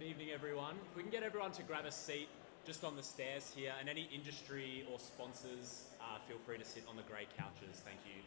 Good evening, everyone. If we can get everyone to grab a seat just on the stairs here, and any industry or sponsors, feel free to sit on the grey couches. Thank you.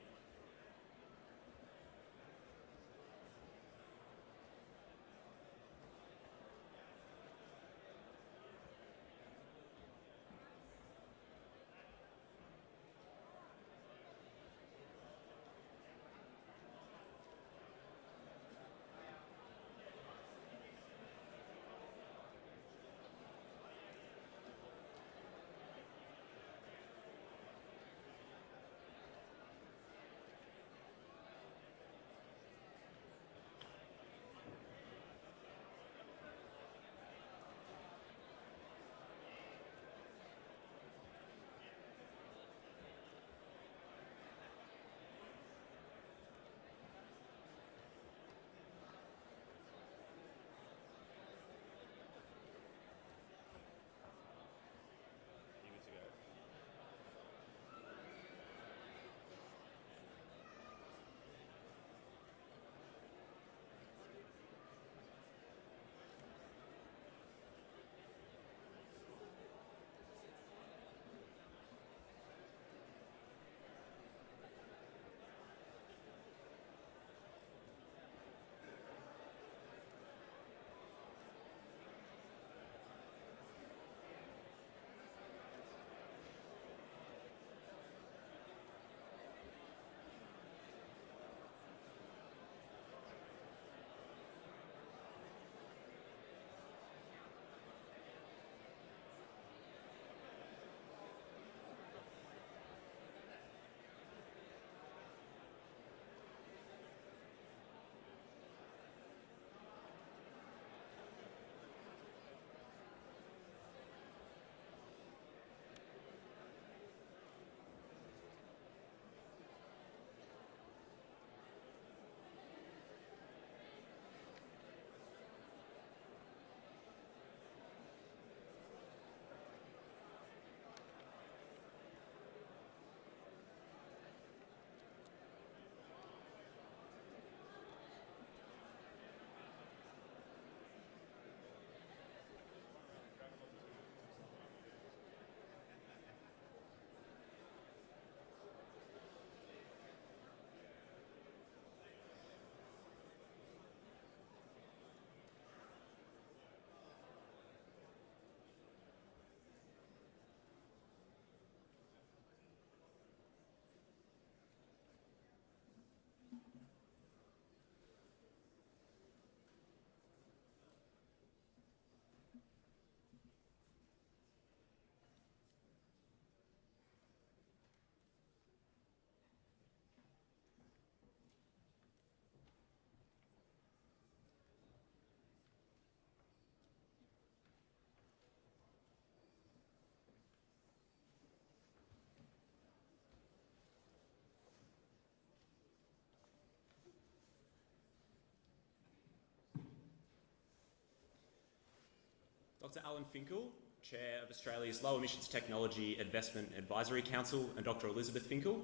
Dr. Alan Finkel, Chair of Australia's Low Emissions Technology Investment Advisory Council, and Dr. Elizabeth Finkel.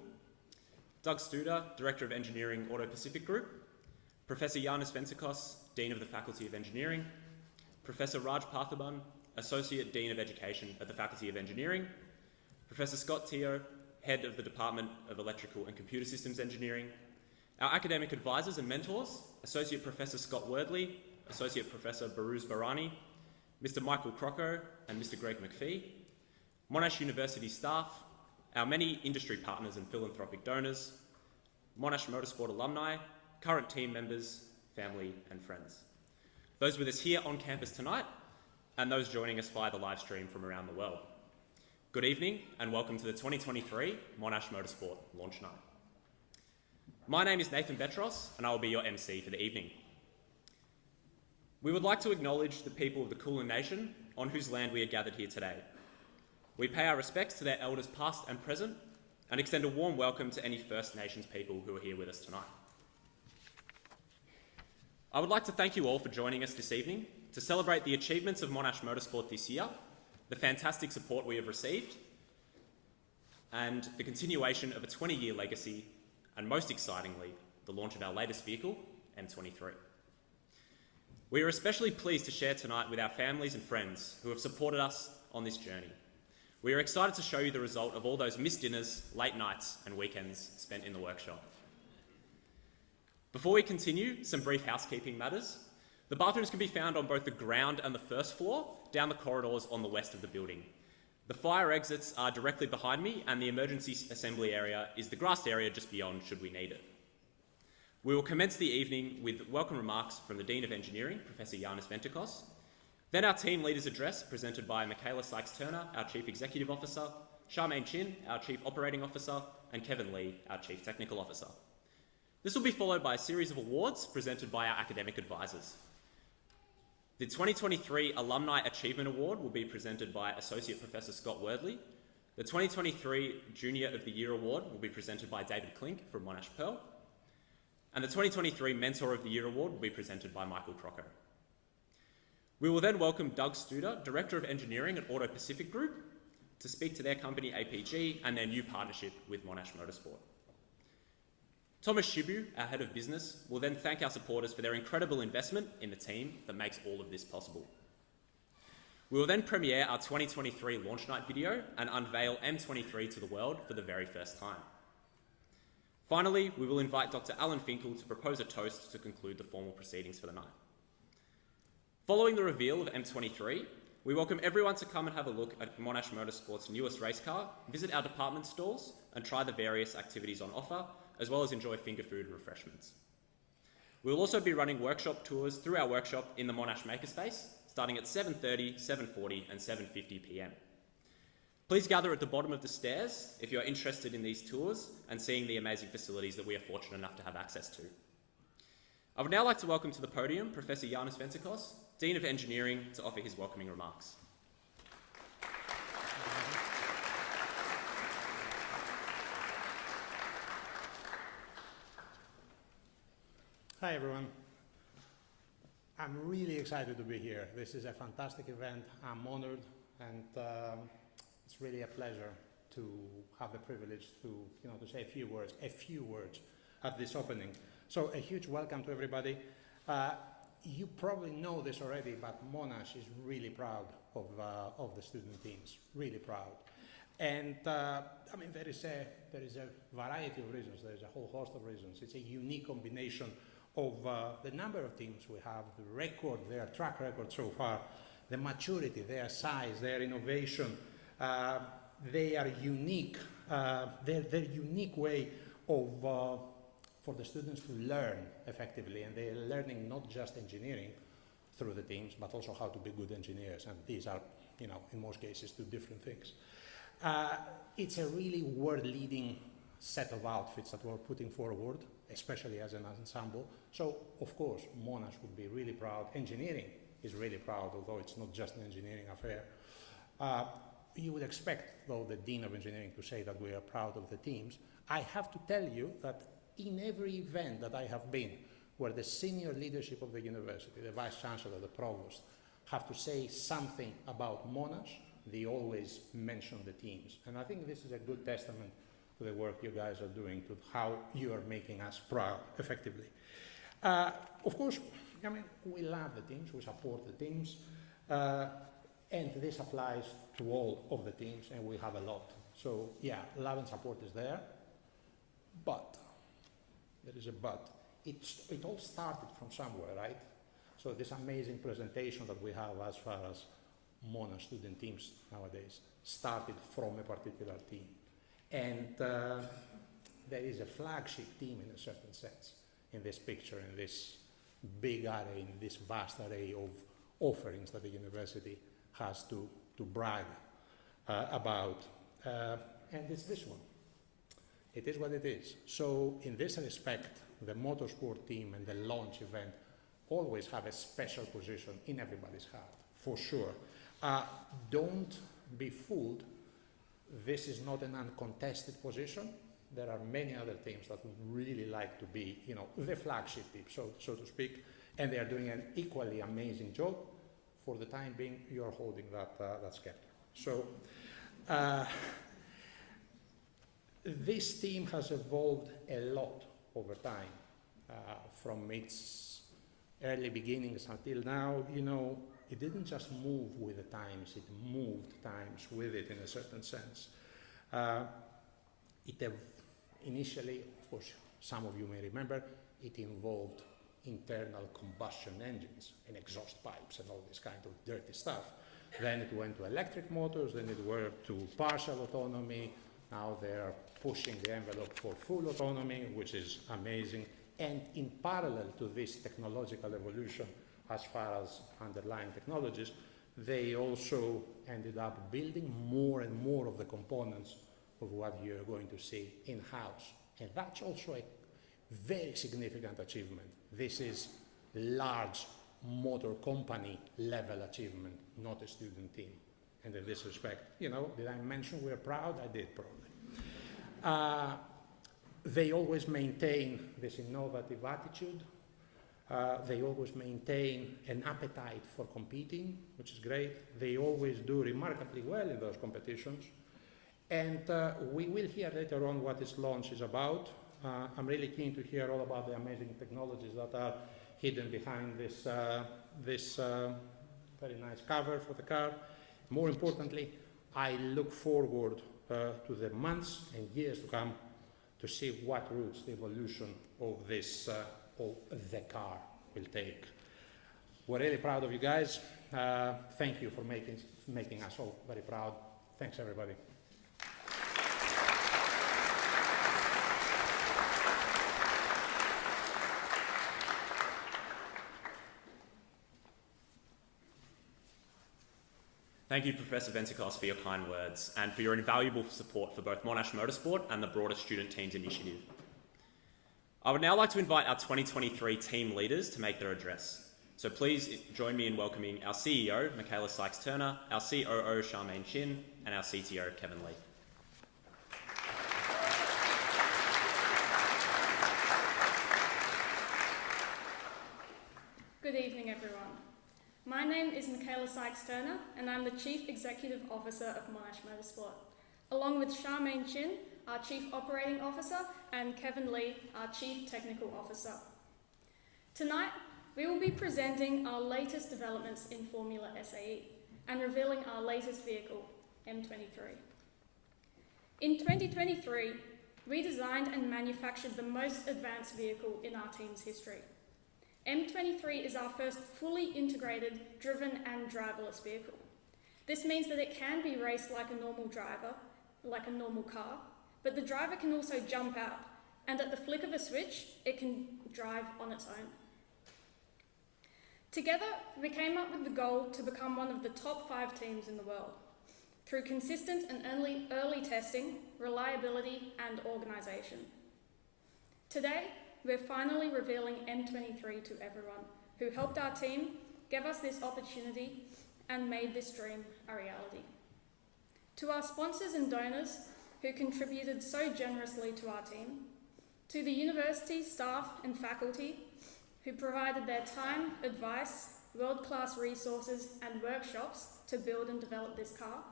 Doug Studer, Director of Engineering, Auto Pacific Group. Professor Yanis Vensikos, Dean of the Faculty of Engineering. Professor Raj Parthaban, Associate Dean of Education at the Faculty of Engineering. Professor Scott Teo, Head of the Department of Electrical and Computer Systems Engineering. Our academic advisors and mentors, Associate Professor Scott Wordley, Associate Professor Baruz Barani, Mr. Michael Crocco and Mr. Greg McPhee, Monash University staff, our many industry partners and philanthropic donors, Monash Motorsport alumni, current team members, family and friends. Those with us here on campus tonight and those joining us via the live stream from around the world. Good evening and welcome to the 2023 Monash Motorsport launch night. My name is Nathan Betros and I will be your MC for the evening. We would like to acknowledge the people of the Kulin Nation on whose land we are gathered here today. We pay our respects to their elders past and present and extend a warm welcome to any First Nations people who are here with us tonight. I would like to thank you all for joining us this evening to celebrate the achievements of Monash Motorsport this year, the fantastic support we have received, and the continuation of a 20-year legacy, and most excitingly, the launch of our latest vehicle, M23. We are especially pleased to share tonight with our families and friends who have supported us on this journey. We are excited to show you the result of all those missed dinners, late nights and weekends spent in the workshop. Before we continue, some brief housekeeping matters. The bathrooms can be found on both the ground and the first floor, down the corridors on the west of the building. The fire exits are directly behind me, and the emergency assembly area is the grassed area just beyond should we need it. We will commence the evening with welcome remarks from the Dean of Engineering, Professor Yanis Ventikos. Then our team leaders address presented by Michaela Sykes-Turner, our Chief Executive Officer, Charmaine Chin, our Chief Operating Officer, and Kevin Lee, our Chief Technical Officer. This will be followed by a series of awards presented by our academic advisors. The 2023 Alumni Achievement Award will be presented by Associate Professor Scott Wordley. The 2023 Junior of the Year Award will be presented by David Klink from Monash Pearl. And the 2023 Mentor of the Year Award will be presented by Michael Crocker. We will then welcome Doug Studer, Director of Engineering at Auto Pacific Group, to speak to their company APG and their new partnership with Monash Motorsport. Thomas Shibu, our Head of Business, will then thank our supporters for their incredible investment in the team that makes all of this possible. We will then premiere our 2023 launch night video and unveil M23 to the world for the very first time. Finally, we will invite Dr. Alan Finkel to propose a toast to conclude the formal proceedings for the night. Following the reveal of M23, we welcome everyone to come and have a look at Monash Motorsport's newest race car, visit our department stalls, and try the various activities on offer, as well as enjoy finger food and refreshments. We will also be running workshop tours through our workshop in the Monash Makerspace, starting at 7:30, 7:40 and 7:50 p.m. Please gather at the bottom of the stairs if you are interested in these tours and seeing the amazing facilities that we are fortunate enough to have access to. I would now like to welcome to the podium Professor Yanis Ventikos, Dean of Engineering, to offer his welcoming remarks. Hi everyone. I'm really excited to be here. This is a fantastic event. I'm honored, and it's really a pleasure to have the privilege to say a few words at this opening. So a huge welcome to everybody. You probably know this already, but Monash is really proud of the student teams, really proud. And I mean, there is a variety of reasons. There is a whole host of reasons. It's a unique combination of the number of teams we have, the record, their track record so far, the maturity, their size, their innovation, their unique unique way of for the students to learn effectively, and they're learning not just engineering through the teams, but also how to be good engineers, and these are, in most cases, two different things. It's a really world-leading set of outfits that we're putting forward, especially as an ensemble. So, of course, Monash would be really proud. Engineering is really proud, although it's not just an engineering affair. You would expect, though, the Dean of Engineering to say that we are proud of the teams. I have to tell you that in every event that I have been, where the senior leadership of the university, the Vice Chancellor, the Provost, have to say something about Monash, they always mention the teams. And I think this is a good testament to the work you guys are doing, to how you are making us proud, effectively. Of course, I mean, we love the teams, we support the teams, and this applies to all of the teams, and we have a lot. So, yeah, love and support is there, but, there is a but. It all started from somewhere, right? So this amazing presentation that we have as far as Monash student teams nowadays started from a particular team. And there is a flagship team in a certain sense in this picture, in this big array, in this vast array of offerings that the university has to brag about. And it's this one. It is what it is. So in this respect, the motorsport team and the launch event always have a special position in everybody's heart, for sure. Don't be fooled. This is not an uncontested position. There are many other teams that would really like to be, the flagship team, so to speak, and they are doing an equally amazing job. For the time being, you're holding that scepter. So this team has evolved a lot over time, from its early beginnings until now, you know, it didn't just move with the times, it moved times with it in a certain sense. Initially, of course, some of you may remember, it involved internal combustion engines and exhaust pipes and all this kind of dirty stuff. Then it went to electric motors, then it went to partial autonomy. Now they're pushing the envelope for full autonomy, which is amazing. And in parallel to this technological evolution, as far as underlying technologies, they also ended up building more and more of the components of what you're going to see in-house. And that's also a very significant achievement. This is large motor company level achievement, not a student team. And in this respect, you know, did I mention we're proud? I did probably. They always maintain this innovative attitude. They always maintain an appetite for competing, which is great. They always do remarkably well in those competitions. And we will hear later on what this launch is about. I'm really keen to hear all about the amazing technologies that are hidden behind this, very nice cover for the car. More importantly, I look forward to the months and years to come to see what routes the evolution of this, of the car will take. We're really proud of you guys. Thank you for making us all very proud. Thanks, everybody. Thank you, Professor Ventikos, for your kind words and for your invaluable support for both Monash Motorsport and the broader Student Teams Initiative. I would now like to invite our 2023 team leaders to make their address. So please join me in welcoming our CEO, Michaela Sykes-Turner, our COO, Charmaine Chin, and our CTO, Kevin Lee. Good evening, everyone. My name is Michaela Sykes-Turner, and I'm the Chief Executive Officer of Monash Motorsport, along with Charmaine Chin, our Chief Operating Officer, and Kevin Lee, our Chief Technical Officer. Tonight, we will be presenting our latest developments in Formula SAE and revealing our latest vehicle, M23. In 2023, we designed and manufactured the most advanced vehicle in our team's history. M23 is our first fully integrated, driven and driverless vehicle. This means that it can be raced like a normal driver, like a normal car, but the driver can also jump out, and at the flick of a switch, it can drive on its own. Together, we came up with the goal to become one of the top 5 teams in the world, through consistent and early testing, reliability and organisation. Today, we're finally revealing M23 to everyone who helped our team, gave us this opportunity, and made this dream a reality. To our sponsors and donors who contributed so generously to our team, to the university staff and faculty who provided their time, advice, world-class resources and workshops to build and develop this car,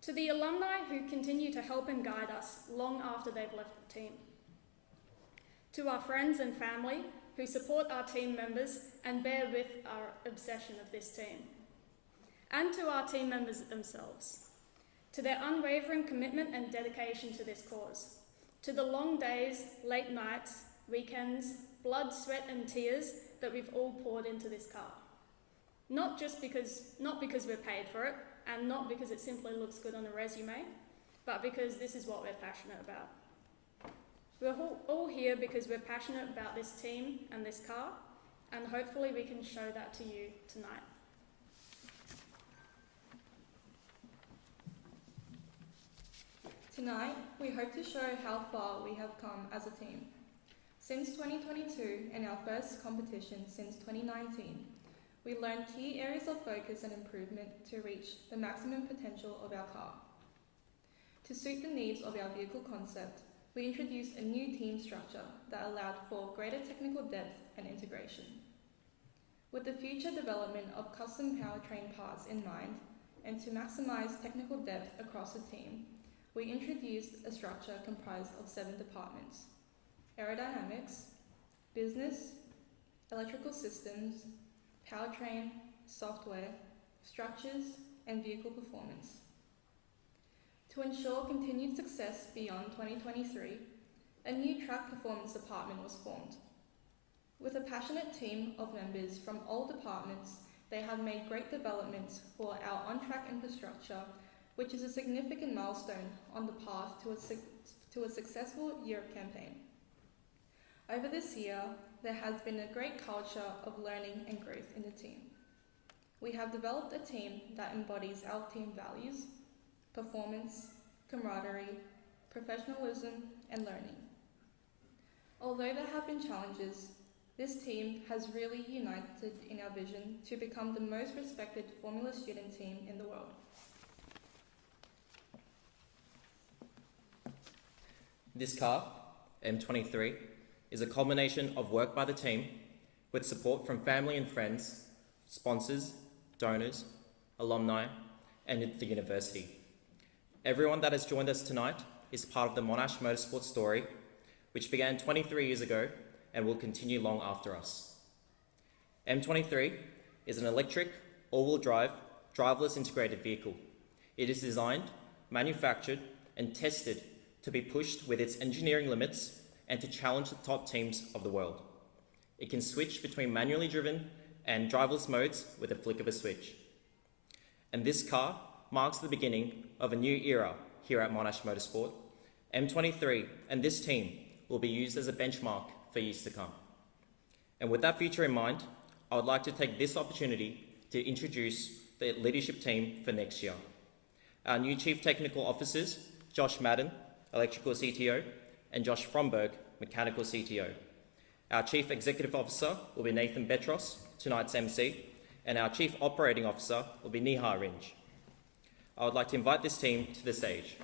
to the alumni who continue to help and guide us long after they've left the team, to our friends and family who support our team members and bear with our obsession of this team, and to our team members themselves, to their unwavering commitment and dedication to this cause, to the long days, late nights, weekends, blood, sweat and tears that we've all poured into this car. Not because we're paid for it, and not because it simply looks good on a resume, but because this is what we're passionate about. We're all here because we're passionate about this team and this car, and hopefully we can show that to you tonight. Tonight, we hope to show how far we have come as a team. Since 2022 and our first competition since 2019, we learned key areas of focus and improvement to reach the maximum potential of our car. To suit the needs of our vehicle concept, we introduced a new team structure that allowed for greater technical depth and integration. With the future development of custom powertrain parts in mind, and to maximize technical depth across the team, we introduced a structure comprised of 7 departments: aerodynamics, business, electrical systems, powertrain, software, structures, and vehicle performance. To ensure continued success beyond 2023, a new track performance department was formed. With a passionate team of members from all departments, they have made great developments for our on-track infrastructure, which is a significant milestone on the path to a successful Europe campaign. Over this year, there has been a great culture of learning and growth in the team. We have developed a team that embodies our team values, performance, camaraderie, professionalism, and learning. Although there have been challenges, this team has really united in our vision to become the most respected Formula student team in the world. This car, M23, is a culmination of work by the team with support from family and friends, sponsors, donors, alumni, and the university. Everyone that has joined us tonight is part of the Monash Motorsport story, which began 23 years ago and will continue long after us. M23 is an electric, all-wheel drive, driverless integrated vehicle. It is designed, manufactured, and tested to be pushed with its engineering limits and to challenge the top teams of the world. It can switch between manually driven and driverless modes with a flick of a switch. And this car marks the beginning of a new era here at Monash Motorsport. M23 and this team will be used as a benchmark for years to come. And with that future in mind, I would like to take this opportunity to introduce the leadership team for next year. Our new Chief Technical Officers, Josh Madden, Electrical CTO, and Josh Fromberg, Mechanical CTO. Our Chief Executive Officer will be Nathan Betros, tonight's MC, and our Chief Operating Officer will be Nihar Rinj. I would like to invite this team to the stage.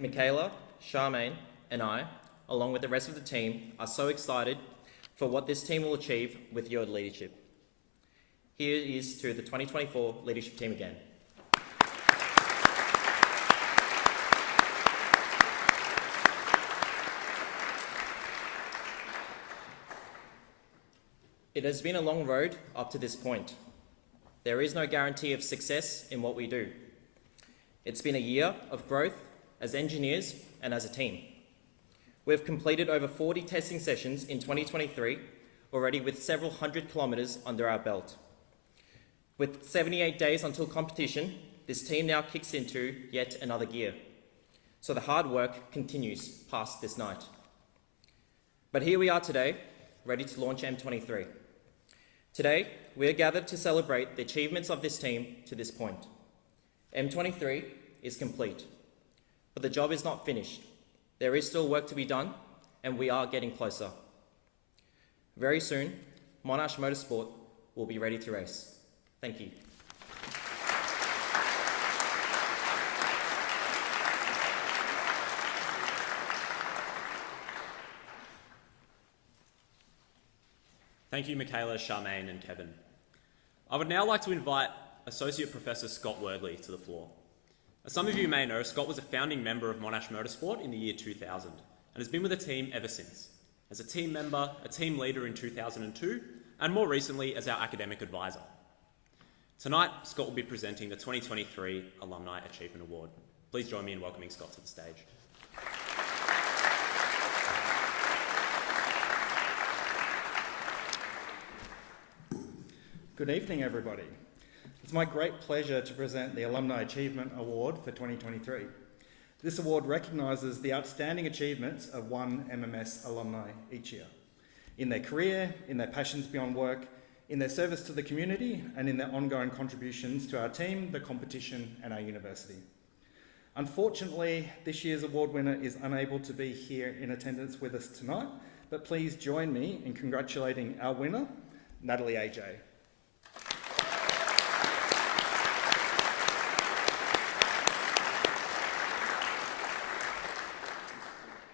Michaela, Charmaine, and I, along with the rest of the team, are so excited for what this team will achieve with your leadership. Here is to the 2024 leadership team again. It has been a long road up to this point. There is no guarantee of success in what we do. It's been a year of growth as engineers and as a team. We've completed over 40 testing sessions in 2023, already with several hundred kilometres under our belt. With 78 days until competition, this team now kicks into yet another gear. So the hard work continues past this night. But here we are today, ready to launch M23. Today, we are gathered to celebrate the achievements of this team to this point. M23 is complete, but the job is not finished. There is still work to be done, and we are getting closer. Very soon, Monash Motorsport will be ready to race. Thank you. Thank you, Michaela, Charmaine, and Kevin. I would now like to invite Associate Professor Scott Wordley to the floor. As some of you may know, Scott was a founding member of Monash Motorsport in the year 2000 and has been with the team ever since, as a team member, a team leader in 2002, and more recently as our academic advisor. Tonight, Scott will be presenting the 2023 Alumni Achievement Award. Please join me in welcoming Scott to the stage. Good evening, everybody. It's my great pleasure to present the Alumni Achievement Award for 2023. This award recognises the outstanding achievements of one MMS alumni each year, in their career, in their passions beyond work, in their service to the community, and in their ongoing contributions to our team, the competition, and our university. Unfortunately, this year's award winner is unable to be here in attendance with us tonight, but please join me in congratulating our winner, Natalie AJ.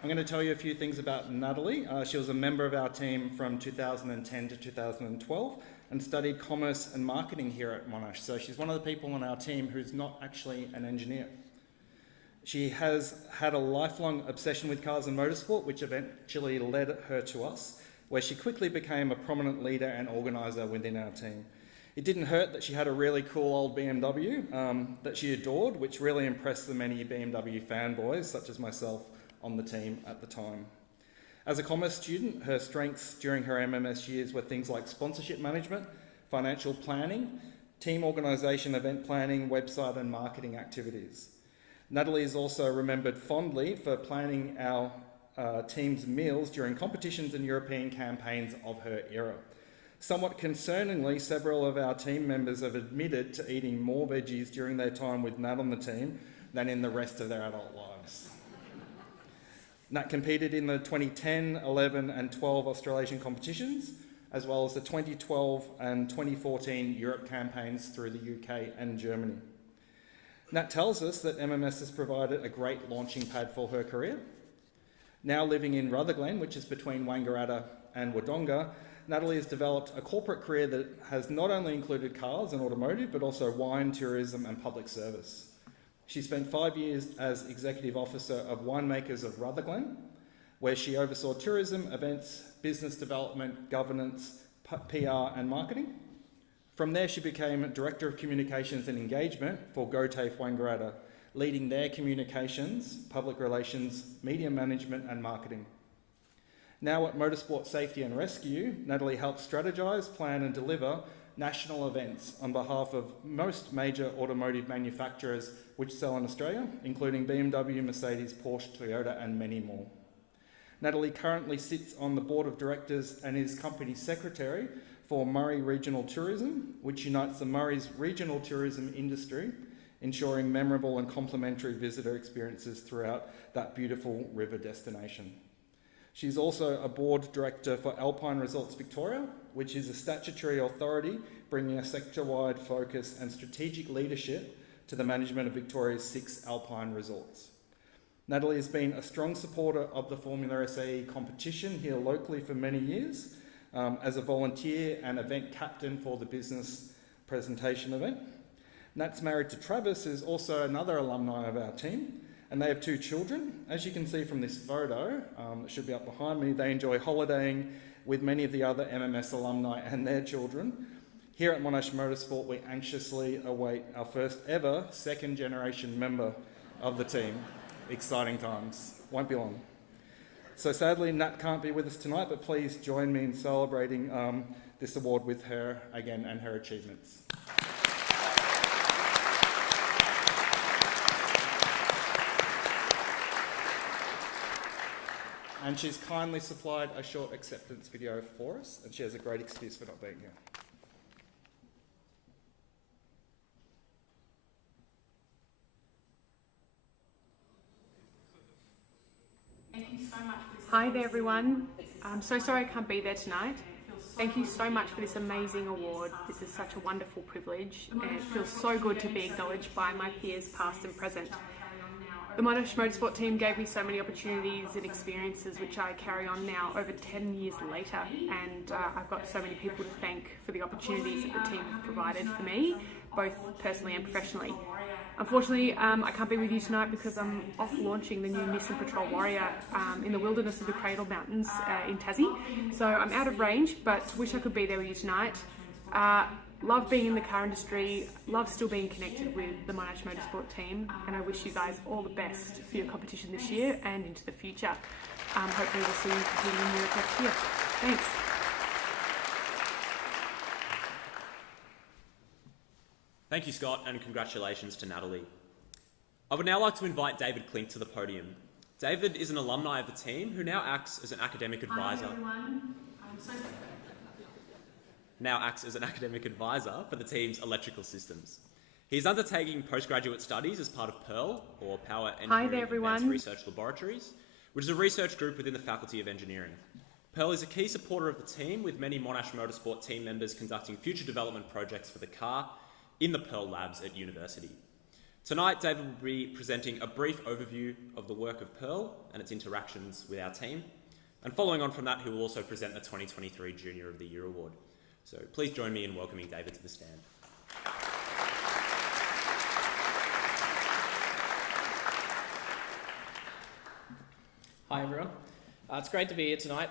I'm going to tell you a few things about Natalie. She was a member of our team from 2010 to 2012, and studied commerce and marketing here at Monash. So she's one of the people on our team who's not actually an engineer. She has had a lifelong obsession with cars and motorsport, which eventually led her to us, where she quickly became a prominent leader and organiser within our team. It didn't hurt that she had a really cool old BMW that she adored, which really impressed the many BMW fanboys, such as myself, on the team at the time. As a commerce student, her strengths during her MMS years were things like sponsorship management, financial planning, team organisation, event planning, website and marketing activities. Natalie is also remembered fondly for planning our team's meals during competitions and European campaigns of her era. Somewhat concerningly, several of our team members have admitted to eating more veggies during their time with Nat on the team than in the rest of their adult lives. Nat competed in the 2010, 11 and 12 Australasian competitions, as well as the 2012 and 2014 Europe campaigns through the UK and Germany. Nat tells us that MMS has provided a great launching pad for her career. Now living in Rutherglen, which is between Wangaratta and Wodonga, Natalie has developed a corporate career that has not only included cars and automotive, but also wine, tourism and public service. She spent 5 years as Executive Officer of Winemakers of Rutherglen, where she oversaw tourism, events, business development, governance, PR and marketing. From there, she became Director of Communications and Engagement for GoTAFE Wangaratta, leading their communications, public relations, media management and marketing. Now at Motorsport Safety and Rescue, Natalie helps strategise, plan and deliver national events on behalf of most major automotive manufacturers which sell in Australia, including BMW, Mercedes, Porsche, Toyota and many more. Natalie currently sits on the board of directors and is company secretary for Murray Regional Tourism, which unites the Murray's regional tourism industry, ensuring memorable and complimentary visitor experiences throughout that beautiful river destination. She's also a board director for Alpine Resorts Victoria, which is a statutory authority bringing a sector-wide focus and strategic leadership to the management of Victoria's 6 alpine resorts. Natalie has been a strong supporter of the Formula SAE competition here locally for many years, as a volunteer and event captain for the business presentation event. Nat's married to Travis, who's also another alumni of our team, and they have 2 children. As you can see from this photo, that should be up behind me, they enjoy holidaying with many of the other MMS alumni and their children. Here at Monash Motorsport, we anxiously await our first ever second generation member of the team. Exciting times, won't be long. So sadly, Nat can't be with us tonight, but please join me in celebrating this award with her again and her achievements. And she's kindly supplied a short acceptance video for us, and she has a great excuse for not being here. Thank you so much for this. Hi there everyone. I'm so sorry I can't be there tonight. Thank you so much for this amazing award. This is such a wonderful privilege and it feels so good to be acknowledged by my peers past and present. The Monash Motorsport team gave me so many opportunities and experiences which I carry on now over 10 years later, and I've got so many people to thank for the opportunities that the team have provided for me, both personally and professionally. Unfortunately, I can't be with you tonight because I'm off launching the new Nissan Patrol Warrior in the wilderness of the Cradle Mountains in Tassie. So I'm out of range, but wish I could be there with you tonight. Love being in the car industry, love still being connected with the Monash Motorsport team, and I wish you guys all the best for your competition this year and into the future. Hopefully we'll see you competing in Europe next year. Thanks. Thank you, Scott, and congratulations to Natalie. I would now like to invite David Klink to the podium. David is an alumni of the team who now acts as an academic advisor. Hi everyone. For the team's electrical systems. He is undertaking postgraduate studies as part of PEARL, or Power Engineering Advanced Research Laboratories, which is a research group within the Faculty of Engineering. PEARL is a key supporter of the team, with many Monash Motorsport team members conducting future development projects for the car in the PEARL labs at university. Tonight, David will be presenting a brief overview of the work of PEARL and its interactions with our team. And following on from that, he will also present the 2023 Junior of the Year Award. So please join me in welcoming David to the stand. Hi everyone. It's great to be here tonight.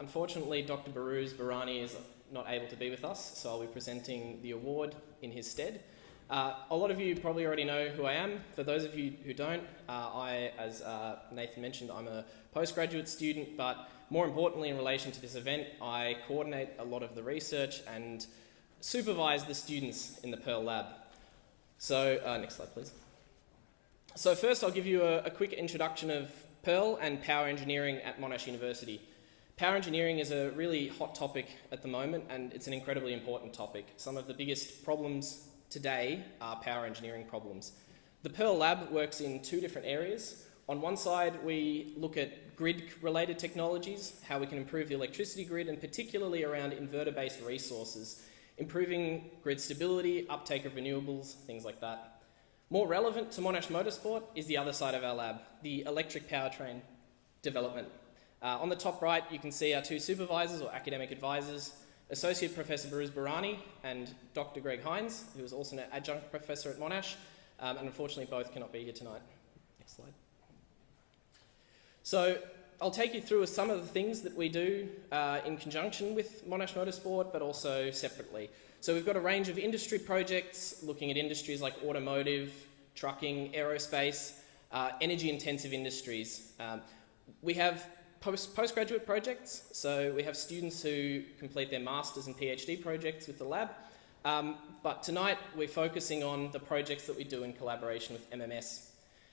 Unfortunately, Dr. Barani is not able to be with us, so I'll be presenting the award in his stead. A lot of you probably already know who I am. For those of you who don't, as Nathan mentioned, I'm a postgraduate student, but more importantly in relation to this event, I coordinate a lot of the research and supervise the students in the Pearl Lab. So, next slide please. So first I'll give you a quick introduction of Pearl and power engineering at Monash University. Power engineering is a really hot topic at the moment, and it's an incredibly important topic. Some of the biggest problems today are power engineering problems. The Pearl Lab works in two different areas. On one side, we look at grid-related technologies, how we can improve the electricity grid, and particularly around inverter-based resources, improving grid stability, uptake of renewables, things like that. More relevant to Monash Motorsport is the other side of our lab, the electric powertrain development. On the top right, you can see our two supervisors or academic advisors, Associate Professor Barani and Dr. Greg Hines, who is also an adjunct professor at Monash, and unfortunately both cannot be here tonight. Next slide. So I'll take you through some of the things that we do in conjunction with Monash Motorsport, but also separately. So we've got a range of industry projects looking at industries like automotive, trucking, aerospace, energy-intensive industries. We have postgraduate projects, so we have students who complete their masters and PhD projects with the lab, but tonight we're focusing on the projects that we do in collaboration with MMS.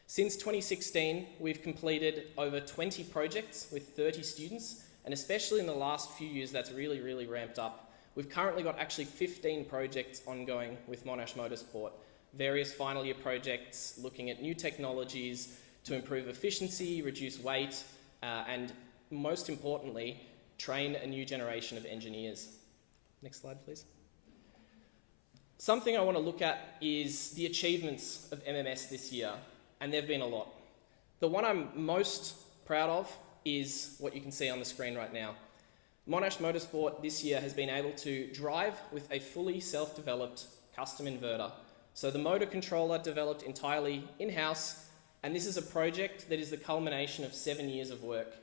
Since 2016, we've completed over 20 projects with 30 students, and especially in the last few years, that's really, really ramped up. We've currently got actually 15 projects ongoing with Monash Motorsport, various final year projects looking at new technologies to improve efficiency, reduce weight, and most importantly, train a new generation of engineers. Next slide, please. Something I want to look at is the achievements of MMS this year, and there have been a lot. The one I'm most proud of is what you can see on the screen right now. Monash Motorsport this year has been able to drive with a fully self-developed custom inverter. So the motor controller developed entirely in-house, and this is a project that is the culmination of 7 years of work.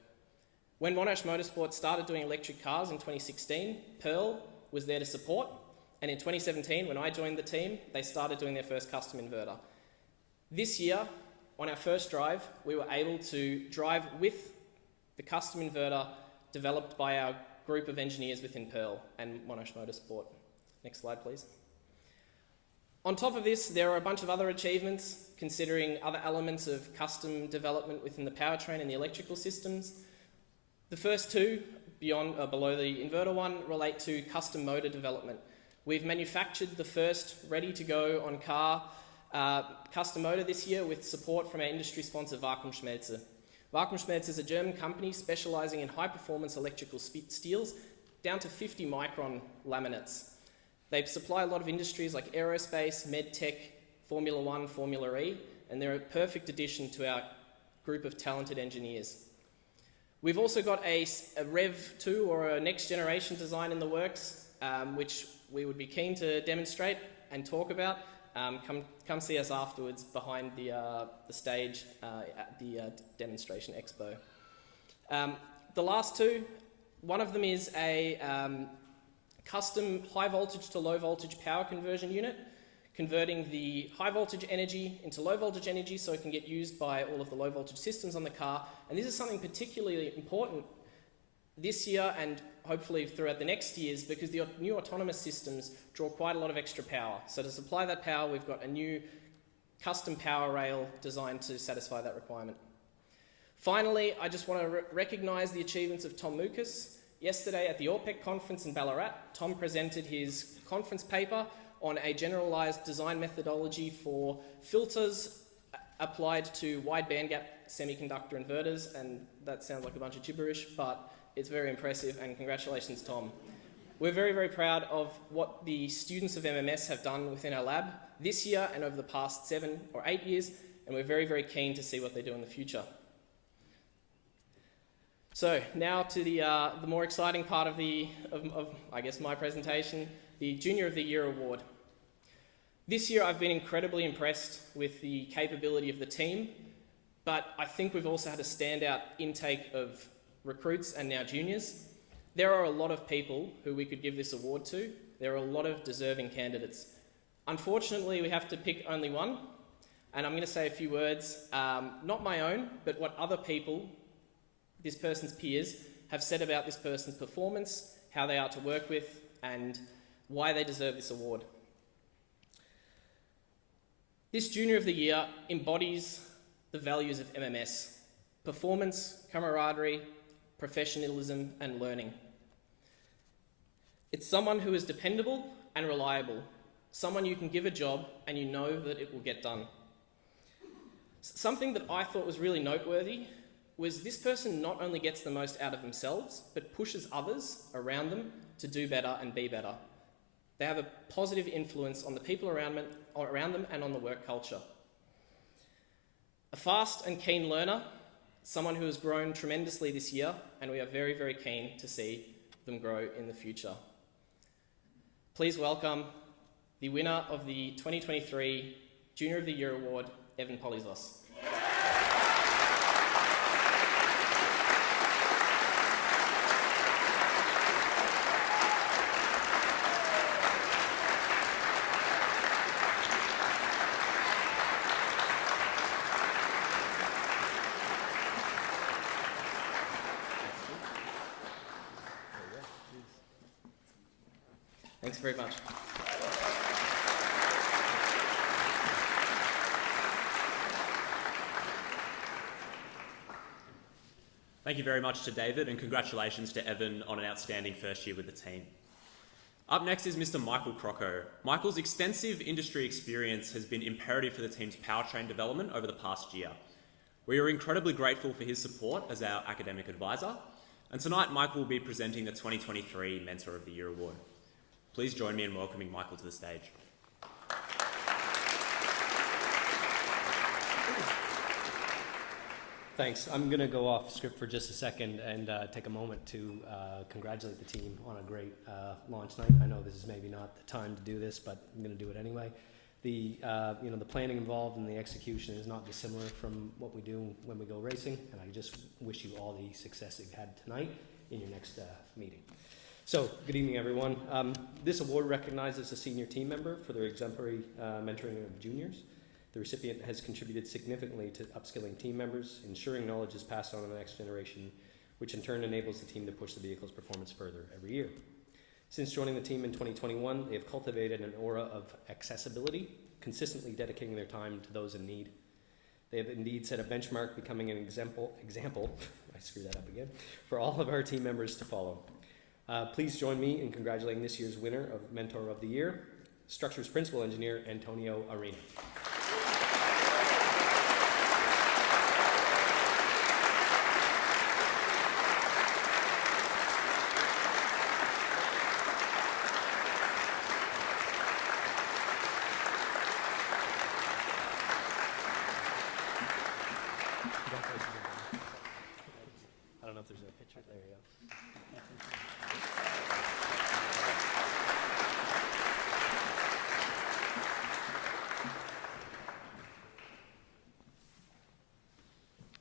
When Monash Motorsport started doing electric cars in 2016, Pearl was there to support, and in 2017, when I joined the team, they started doing their first custom inverter. This year, on our first drive, we were able to drive with the custom inverter developed by our group of engineers within Pearl and Monash Motorsport. Next slide, please. On top of this, there are a bunch of other achievements considering other elements of custom development within the powertrain and the electrical systems. The first two, below the inverter one, relate to custom motor development. We've manufactured the first ready-to-go on-car custom motor this year with support from our industry sponsor Vakuumschmelze. Vakuumschmelze is a German company specialising in high-performance electrical steels down to 50 micron laminates. They supply a lot of industries like aerospace, medtech, Formula One, Formula E, and they're a perfect addition to our group of talented engineers. We've also got a Rev 2 or a next generation design in the works, which we would be keen to demonstrate and talk about. Come see us afterwards behind the stage at the demonstration expo. The last two, one of them is a custom high voltage to low voltage power conversion unit, converting the high voltage energy into low voltage energy so it can get used by all of the low voltage systems on the car. And this is something particularly important this year and hopefully throughout the next years, because the new autonomous systems draw quite a lot of extra power. So to supply that power, we've got a new custom power rail designed to satisfy that requirement. Finally, I just want to recognise the achievements of Tom Mukas. Yesterday at the ORPEC conference in Ballarat, Tom presented his conference paper on a generalised design methodology for filters applied to wide bandgap semiconductor inverters, and that sounds like a bunch of gibberish, but it's very impressive, and congratulations, Tom. We're very, very proud of what the students of MMS have done within our lab this year and over the past 7 or 8 years, and we're very, very keen to see what they do in the future. So now to the more exciting part of I guess my presentation, the Junior of the Year award. This year I've been incredibly impressed with the capability of the team, but I think we've also had a standout intake of recruits and now juniors. There are a lot of people who we could give this award to. There are a lot of deserving candidates. Unfortunately, we have to pick only one, and I'm going to say a few words, not my own, but what other people, this person's peers, have said about this person's performance, how they are to work with, and why they deserve this award. This Junior of the Year embodies the values of MMS: performance, camaraderie, professionalism, and learning. It's someone who is dependable and reliable, someone you can give a job and you know that it will get done. Something that I thought was really noteworthy was this person not only gets the most out of themselves, but pushes others around them to do better and be better. They have a positive influence on the people around them and on the work culture. A fast and keen learner, someone who has grown tremendously this year, and we are very, very keen to see them grow in the future. Please welcome the winner of the 2023 Junior of the Year Award, Evan Polizos. Thanks very much. Thank you very much to David, and congratulations to Evan on an outstanding first year with the team. Up next is Mr. Michael Crocco. Michael's extensive industry experience has been imperative for the team's powertrain development over the past year. We are incredibly grateful for his support as our academic advisor, and tonight Michael will be presenting the 2023 Mentor of the Year Award. Please join me in welcoming Michael to the stage. Thanks. I'm going to go off script for just a second and take a moment to congratulate the team on a great launch night. I know this is maybe not the time to do this, but I'm going to do it anyway. The planning involved and the execution is not dissimilar from what we do when we go racing, and I just wish you all the success that you've had tonight in your next meeting. So, good evening, everyone. This award recognizes a senior team member for their exemplary mentoring of juniors. The recipient has contributed significantly to upskilling team members, ensuring knowledge is passed on to the next generation, which in turn enables the team to push the vehicle's performance further every year. Since joining the team in 2021, they have cultivated an aura of accessibility, consistently dedicating their time to those in need. They have indeed set a benchmark, becoming an example, I screwed that up again, for all of our team members to follow. Please join me in congratulating this year's winner of Mentor of the Year, Structures Principal Engineer Antonio Arena. I don't know if there's a picture. There you go.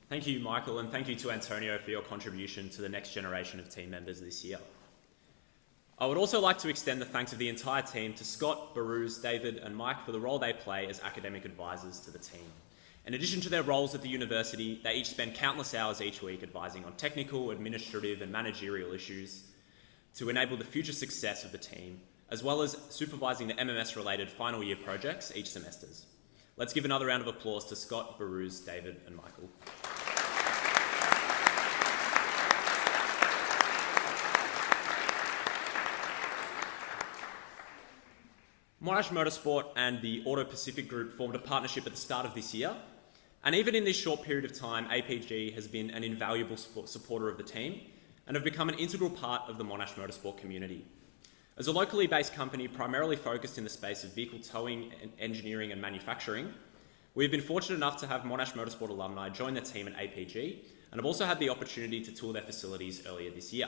Thank you, Michael, and thank you to Antonio for your contribution to the next generation of team members this year. I would also like to extend the thanks of the entire team to Scott, Baruz, David, and Mike for the role they play as academic advisors to the team. In addition to their roles at the university, they each spend countless hours each week advising on technical, administrative, and managerial issues to enable the future success of the team, as well as supervising the MMS-related final year projects each semester. Let's give another round of applause to Scott, Baruz, David, and Michael. Monash Motorsport and the Auto Pacific Group formed a partnership at the start of this year, and even in this short period of time, APG has been an invaluable supporter of the team and have become an integral part of the Monash Motorsport community. As a locally based company primarily focused in the space of vehicle towing, engineering and manufacturing, We've been fortunate enough to have Monash Motorsport alumni join the team at APG and have also had the opportunity to tour their facilities earlier this year.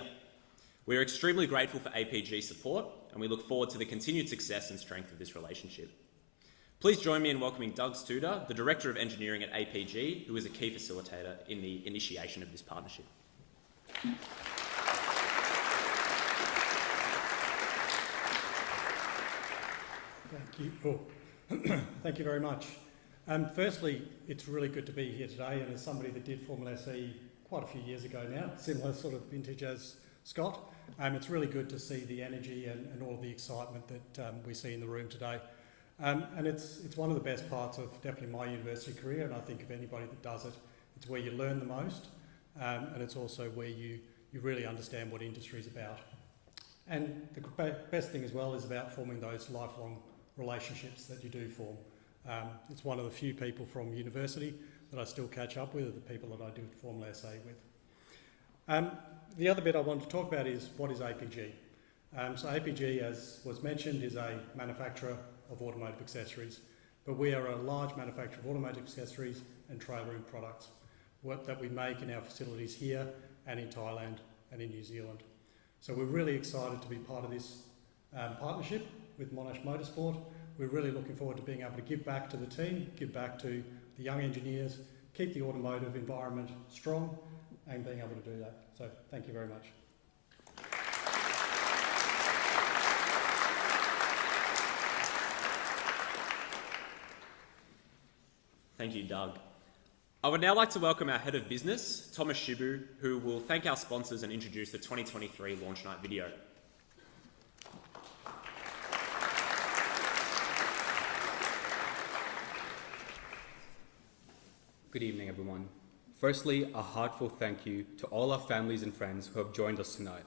We are extremely grateful for APG's support and we look forward to the continued success and strength of this relationship. Please join me in welcoming Doug Studer, the Director of Engineering at APG, who is a key facilitator in the initiation of this partnership. Thank you. Thank you very much. Firstly, it's really good to be here today, and as somebody that did Formula SE quite a few years ago now, similar sort of vintage as Scott, it's really good to see the energy and all of the excitement that we see in the room today. And it's one of the best parts of definitely my university career, and I think of anybody that does it, it's where you learn the most, and it's also where you really understand what industry is about. And the best thing as well is about forming those lifelong relationships that you do form. It's one of the few people from university that I still catch up with, are the people that I do Formula SA with. The other bit I want to talk about is what is APG. So APG, as was mentioned, is a manufacturer of automotive accessories, but we are a large manufacturer of automotive accessories and trailering products that we make in our facilities here and in Thailand and in New Zealand. So we're really excited to be part of this partnership with Monash Motorsport. We're really looking forward to being able to give back to the team, give back to the young engineers, keep the automotive environment strong and being able to do that. So thank you very much. Thank you, Doug. I would now like to welcome our Head of Business, Thomas Shibu, who will thank our sponsors and introduce the 2023 launch night video. Good evening, everyone. Firstly, a heartfelt thank you to all our families and friends who have joined us tonight.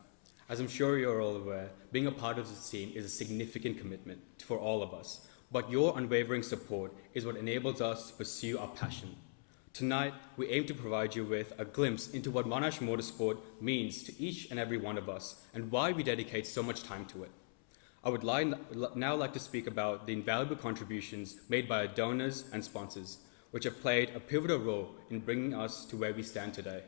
As I'm sure you're all aware, being a part of this team is a significant commitment for all of us, but your unwavering support is what enables us to pursue our passion. Tonight, we aim to provide you with a glimpse into what Monash Motorsport means to each and every one of us and why we dedicate so much time to it. I would now like to speak about the invaluable contributions made by our donors and sponsors, which have played a pivotal role in bringing us to where we stand today.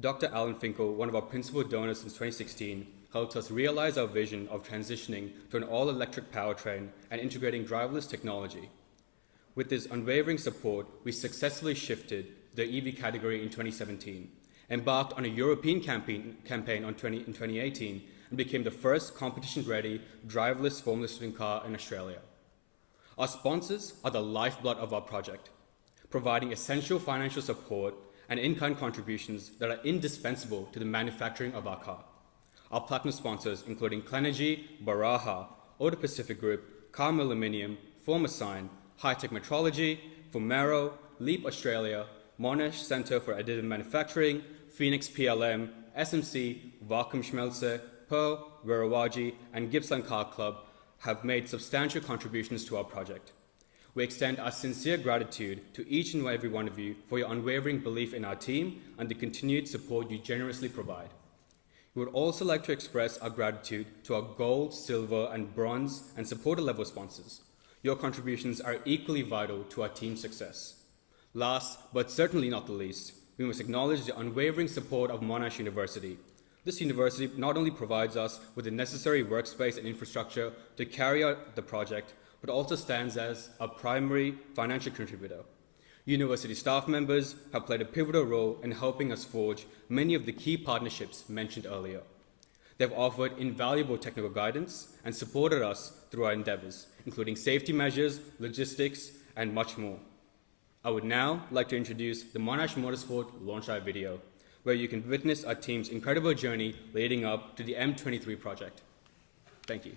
Dr. Alan Finkel, one of our principal donors since 2016, helped us realize our vision of transitioning to an all-electric powertrain and integrating driverless technology. With his unwavering support, we successfully shifted the EV category in 2017, embarked on a European campaign in 2018, and became the first competition-ready driverless Formula 1 car in Australia. Our sponsors are the lifeblood of our project, providing essential financial support and in-kind contributions that are indispensable to the manufacturing of our car. Our platinum sponsors, including Clenergy, Baraha, Auto Pacific Group, Carm Aluminium, Formasign, High-Tech Metrology, Fumero, Leap Australia, Monash Centre for Additive Manufacturing, Phoenix PLM, SMC, Vacuum Schmelze, Pearl, Verawaji, and Gippsland Car Club have made substantial contributions to our project. We extend our sincere gratitude to each and every one of you for your unwavering belief in our team and the continued support you generously provide. We would also like to express our gratitude to our gold, silver, and bronze and supporter level sponsors. Your contributions are equally vital to our team's success. Last, but certainly not the least, we must acknowledge the unwavering support of Monash University. This university not only provides us with the necessary workspace and infrastructure to carry out the project, but also stands as a primary financial contributor. University staff members have played a pivotal role in helping us forge many of the key partnerships mentioned earlier. They've offered invaluable technical guidance and supported us through our endeavors, including safety measures, logistics, and much more. I would now like to introduce the Monash Motorsport launch night video, where you can witness our team's incredible journey leading up to the M23 project. Thank you.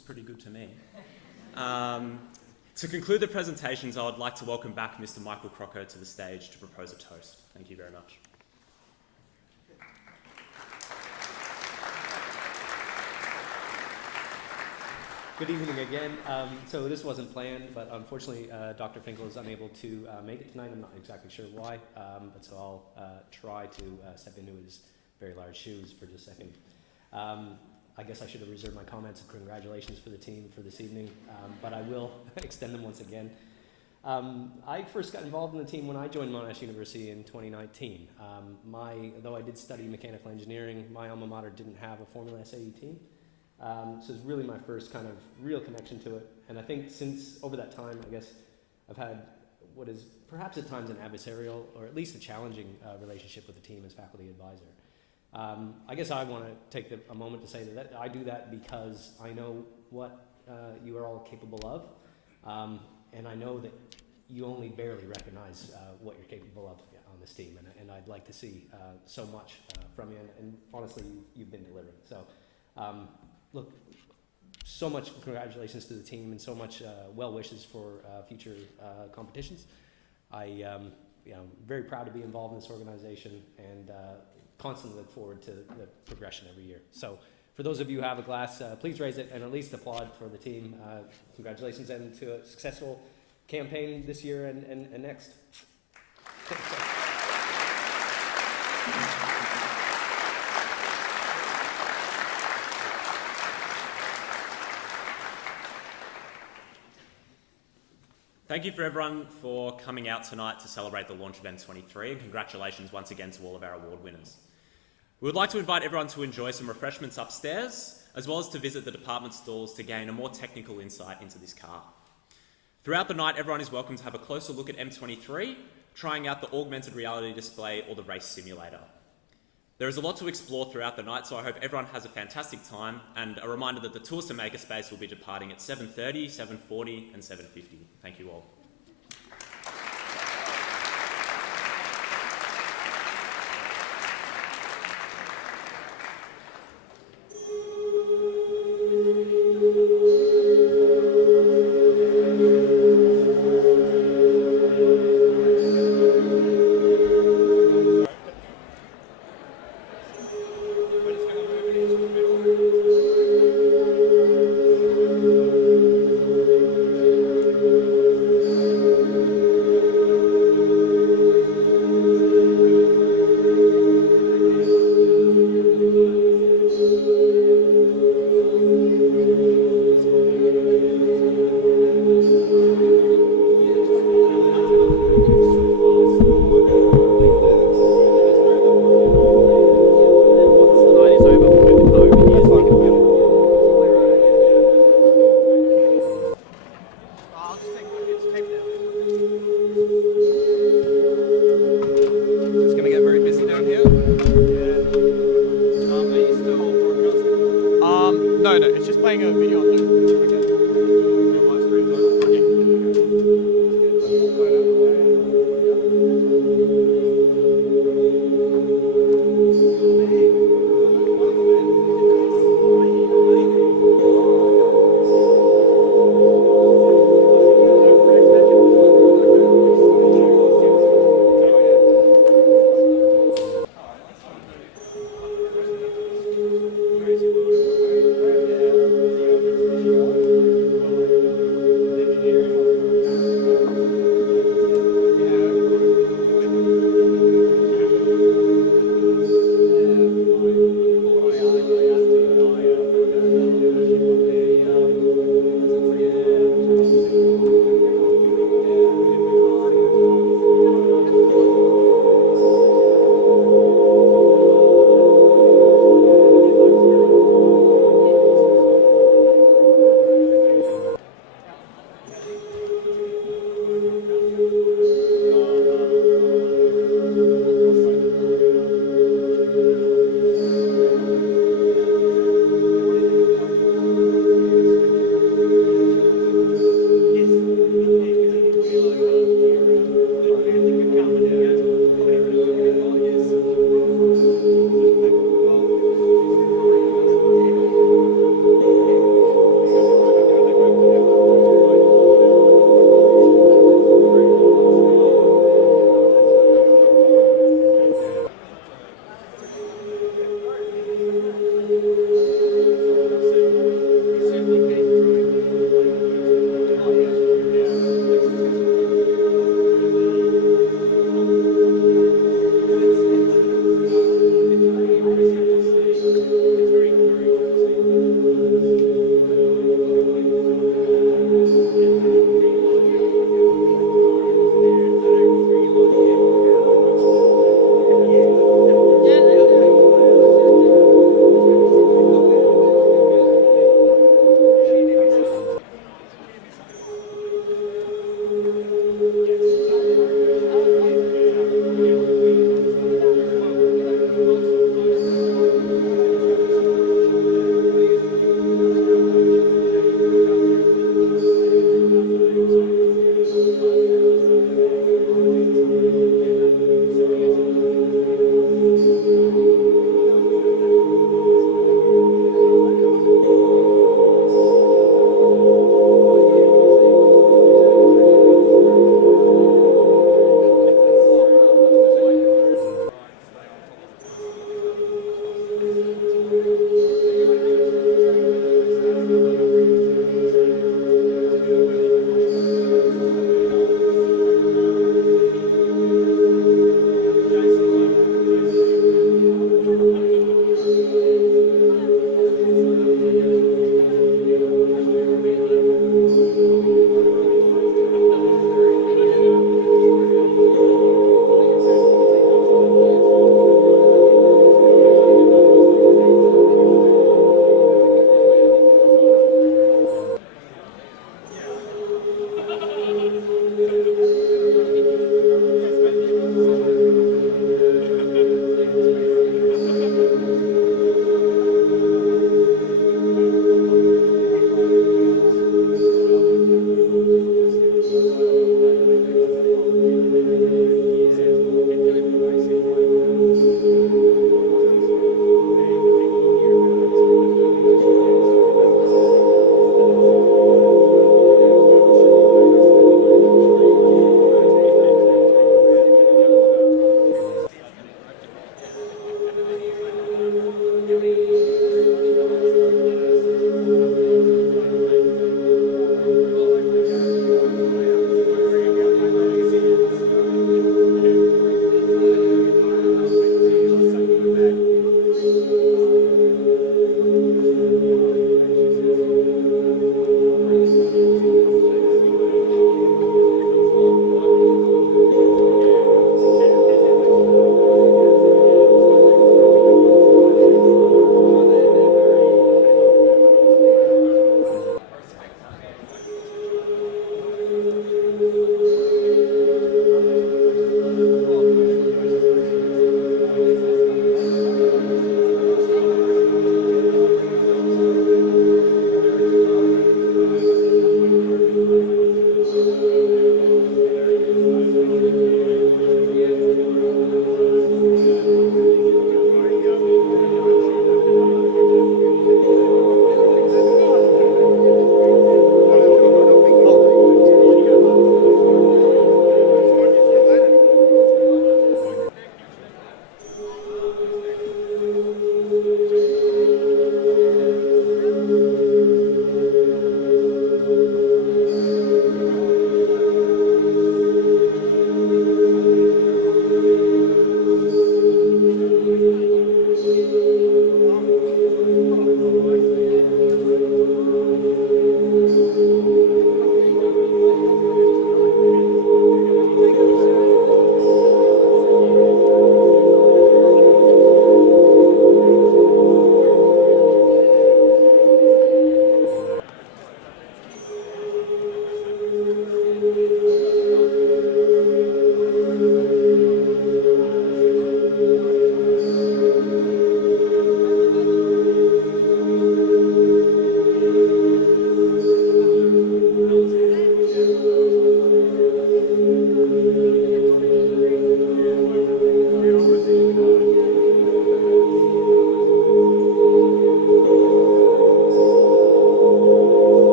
Looks pretty good to me. To conclude the presentations, I would like to welcome back Mr. Michael Crocker to the stage to propose a toast. Thank you very much. Good evening again. So this wasn't planned, but unfortunately Dr. Finkel is unable to make it tonight. I'm not exactly sure why, but so I'll try to step into his very large shoes for just a second. I guess I should have reserved my comments of congratulations for the team for this evening, but I will extend them once again. I first got involved in the team when I joined Monash University in 2019. Though I did study mechanical engineering, my alma mater didn't have a Formula SAE team. So it's really my first kind of real connection to it. And I think since over that time, I guess I've had what is perhaps at times an adversarial or at least a challenging relationship with the team as faculty advisor. I guess I want to take a moment to say that I do that because I know what you are all capable of, and I know that you only barely recognize what you're capable of on this team, and I'd like to see so much from you, and honestly, you've been delivering. So, look, so much congratulations to the team, and so much well wishes for future competitions. I'm very proud to be involved in this organization, and constantly look forward to the progression every year. So for those of you who have a glass, please raise it and at least applaud for the team. Congratulations and to a successful campaign this year and next. Thank you for everyone for coming out tonight to celebrate the launch of M23, and congratulations once again to all of our award winners. We would like to invite everyone to enjoy some refreshments upstairs, as well as to visit the department stalls to gain a more technical insight into this car. Throughout the night, everyone is welcome to have a closer look at M23, trying out the augmented reality display or the race simulator. There is a lot to explore throughout the night, so I hope everyone has a fantastic time, and a reminder that the tours to Makerspace will be departing at 7:30, 7:40 and 7:50. Thank you all.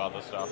other stuff.